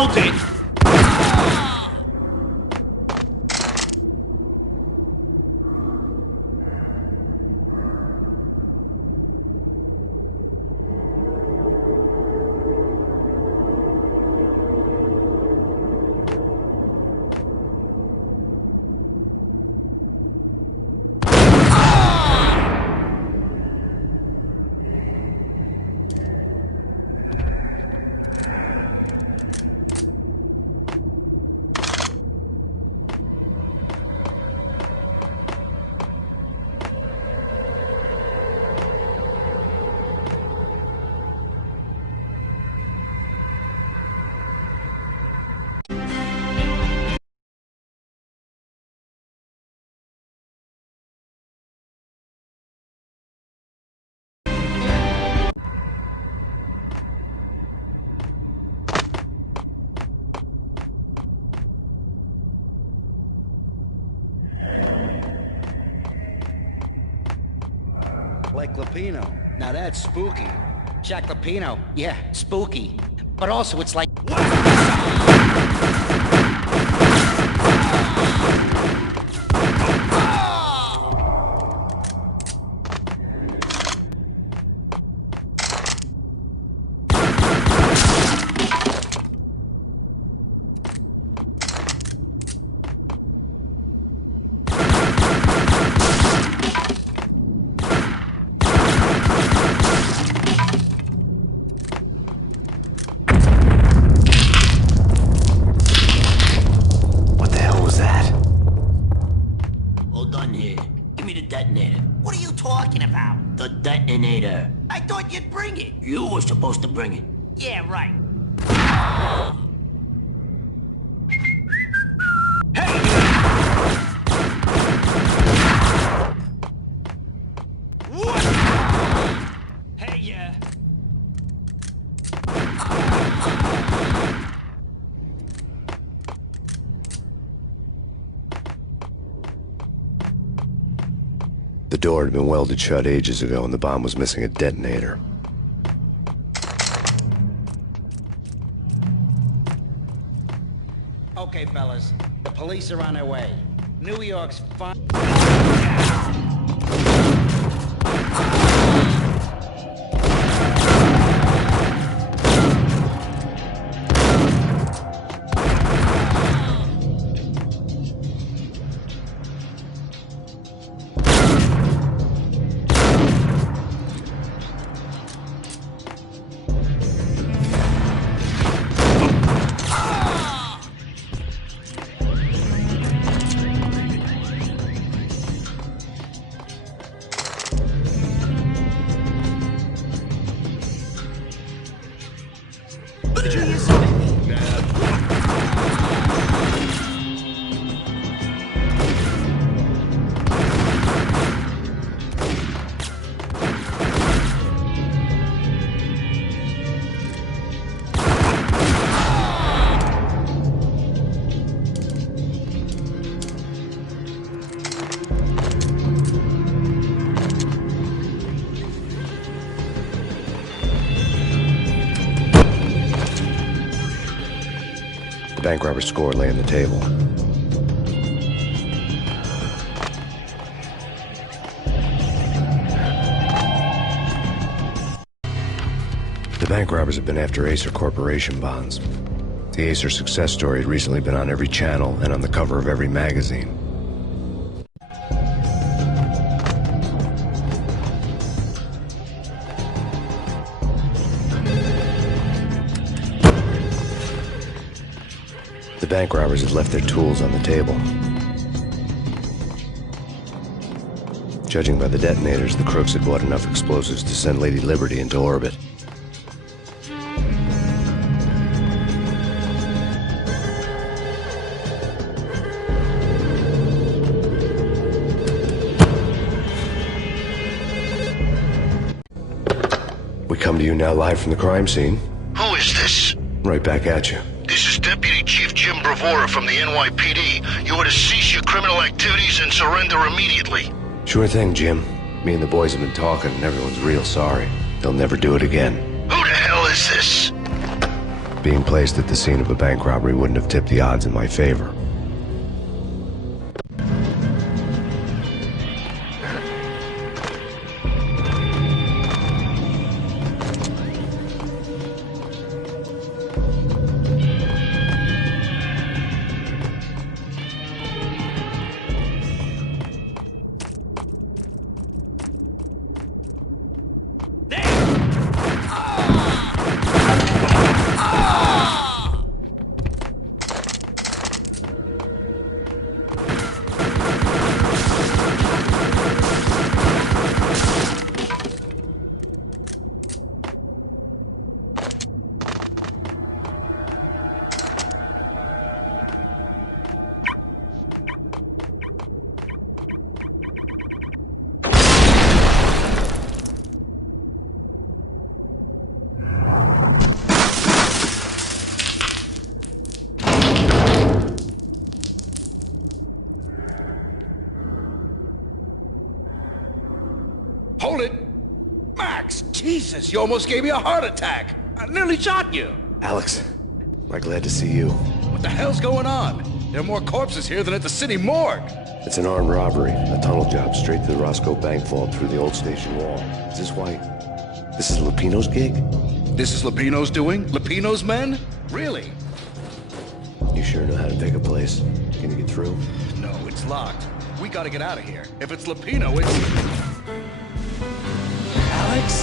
Hold it! Like Lapino. Now that's spooky. Jack Lapino. Yeah, spooky. But also it's like... What are you talking about? The detonator. I thought you'd bring it. You were supposed to bring it. Yeah, right. Hey! What? Hey, yeah. The door had been welded shut ages ago and the bomb was missing a detonator. Okay, fellas. The police are on their way. New York's fun... The bank robber's score lay on the table. The bank robbers had been after Acer Corporation bonds. The Acer success story had recently been on every channel and on the cover of every magazine. The bank robbers had left their tools on the table. Judging by the detonators, the crooks had bought enough explosives to send Lady Liberty into orbit. We come to you now live from the crime scene. Who is this? Right back at you. This is Deputy Chief Jim Bravura from the NYPD. You are to cease your criminal activities and surrender immediately. Sure thing, Jim. Me and the boys have been talking and everyone's real sorry. They'll never do it again. Who the hell is this? Being placed at the scene of a bank robbery wouldn't have tipped the odds in my favor. Hold it! Max! Jesus, you almost gave me a heart attack! I nearly shot you! Alex, I'm glad to see you. What the hell's going on? There are more corpses here than at the city morgue! It's an armed robbery, a tunnel job straight to the Roscoe Bank vault through the old station wall. Is this why... this is Lupino's gig? This is Lupino's doing? Lupino's men? Really? You sure know how to take a place? Can you get through? No, it's locked. We gotta get out of here. If it's Lupino, it's... Alex?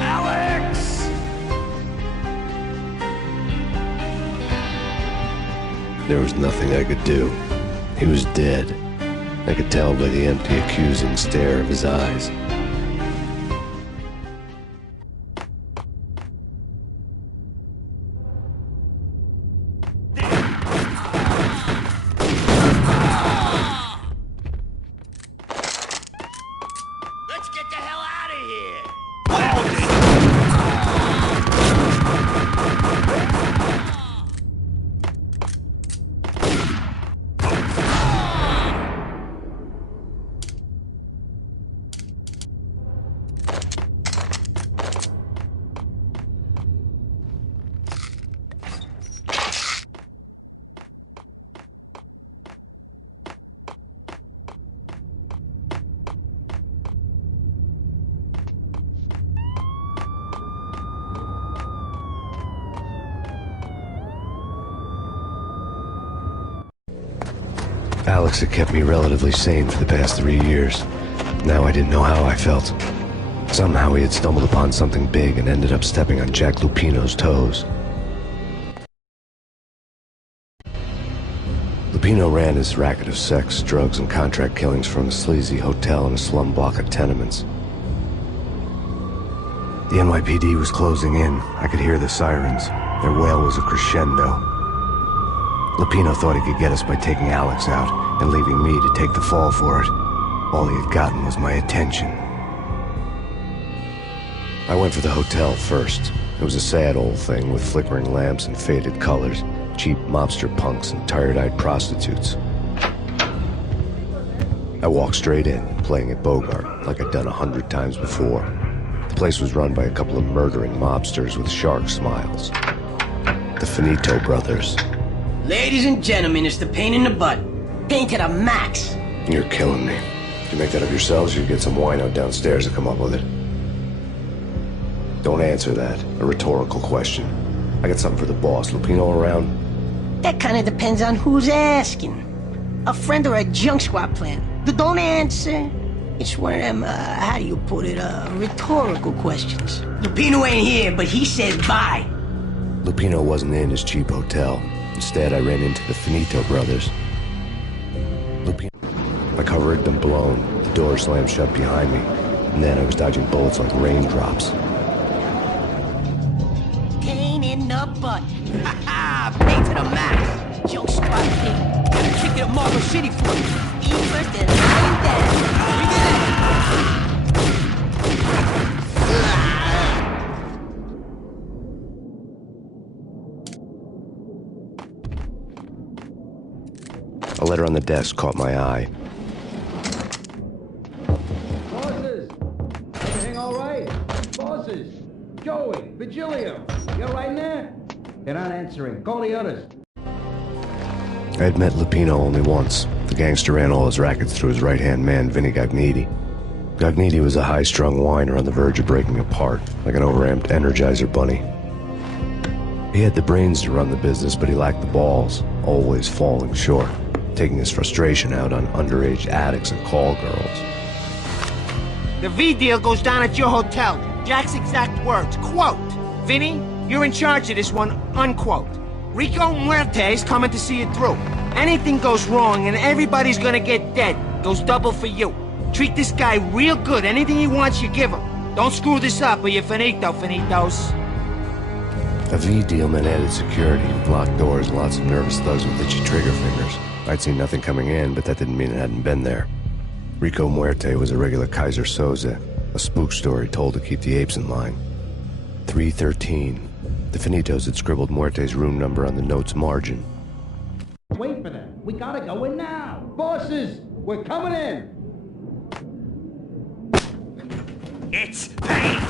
Alex! There was nothing I could do. He was dead. I could tell by the empty, accusing stare of his eyes. Let's get the hell out of here! Alex had kept me relatively sane for the past 3 years. Now I didn't know how I felt. Somehow he had stumbled upon something big and ended up stepping on Jack Lupino's toes. Lupino ran his racket of sex, drugs, and contract killings from a sleazy hotel in a slum block of tenements. The NYPD was closing in. I could hear the sirens. Their wail was a crescendo. Lupino thought he could get us by taking Alex out and leaving me to take the fall for it. All he had gotten was my attention. I went for the hotel first. It was a sad old thing with flickering lamps and faded colors, cheap mobster punks and tired-eyed prostitutes. I walked straight in, playing at Bogart, like I'd done 100 times before. The place was run by a couple of murdering mobsters with shark smiles. The Finito brothers. Ladies and gentlemen, it's the Payne in the butt. Payne to the max. You're killing me. Did you make that up yourselves, or you get some wino downstairs to come up with it? Don't answer that. A rhetorical question. I got something for the boss. Lupino around? That kind of depends on who's asking. A friend or a junk squad plan. Don't answer. It's one of them, how do you put it, rhetorical questions. Lupino ain't here, but he said bye. Lupino wasn't in his cheap hotel. Instead, I ran into the Finito brothers. Lupino. My cover had been blown. The door slammed shut behind me. And then I was dodging bullets like raindrops. Payne in the butt. Ha ha! Payne to the max. Junk squad thing. Gotta kick it up Marble City for you. Eat first and lying down. Bring it in. A letter on the desk caught my eye. Bosses! Everything all right? Bosses! Joey, Vigilio, you all right in there? They're not answering. Call the others. I had met Lupino only once. The gangster ran all his rackets through his right-hand man, Vinny Gagniti. Gagniti was a high-strung whiner on the verge of breaking apart, like an overamped Energizer bunny. He had the brains to run the business, but he lacked the balls, always falling short, taking his frustration out on underage addicts and call girls. The V deal goes down at your hotel. Jack's exact words, quote, "Vinny, you're in charge of this one," unquote. Rico Muerte's coming to see it through. Anything goes wrong and everybody's gonna get dead. Goes double for you. Treat this guy real good. Anything he wants, you give him. Don't screw this up or you're finito, finitos. A V deal meant added security, locked doors, and lots of nervous thugs with itchy trigger fingers. I'd seen nothing coming in, but that didn't mean it hadn't been there. Rico Muerte was a regular Kaiser Soze, a spook story told to keep the apes in line. 313. The Finitos had scribbled Muerte's room number on the note's margin. Wait for them. We gotta go in now. Bosses, we're coming in. It's Payne!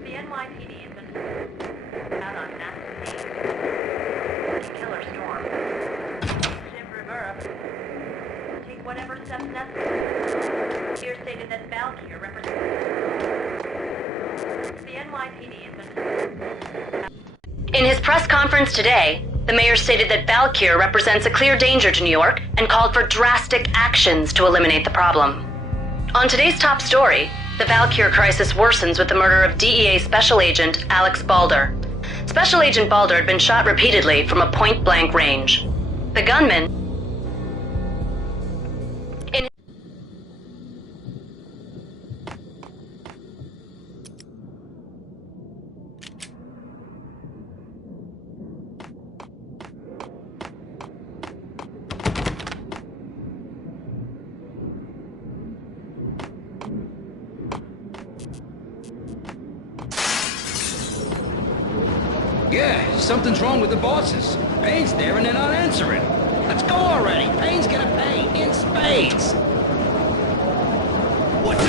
The NYPD has been out on massive killer storm. Jim Rivera, take whatever steps necessary. Here stated that Valkyrie represents the NYPD has been. In his press conference today, the mayor stated that Valkyrie represents a clear danger to New York and called for drastic actions to eliminate the problem. On today's top story, the Valkyrie crisis worsens with the murder of DEA Special Agent Alex Balder. Special Agent Balder had been shot repeatedly from a point-blank range. The gunman... Yeah, something's wrong with the bosses. Payne's there and they're not answering. Let's go already. Payne's gonna pay in spades. What the?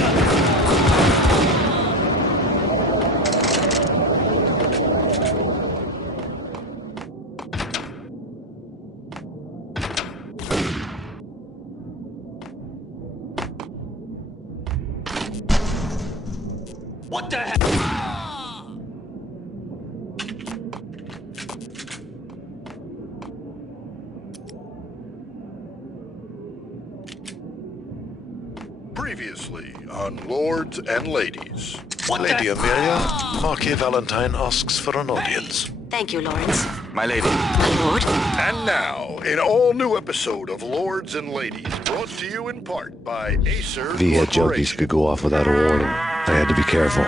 What the heck? Previously on Lords and Ladies. Lady Amelia, Marquis Valentine asks for an audience. Thank you, Lawrence. My lady. My lord. And now, an all-new episode of Lords and Ladies, brought to you in part by Acer V-head junkies Corporation. could go off without a warning. I had to be careful.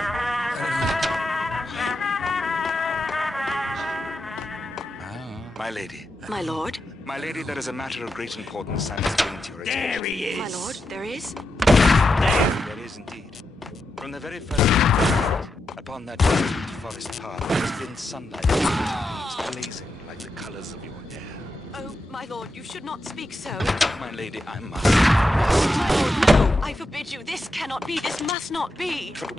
My lady. My lord. My lady, there is a matter of great importance I must bring to your attention. There he is! My lord, there is? There is indeed. From the very first moment, upon that distant forest path, there has been sunlight and leaves blazing like the colors of your hair. Oh, my lord, you should not speak so. My lady, I must. My lord, no! I forbid you. This cannot be. This must not be. But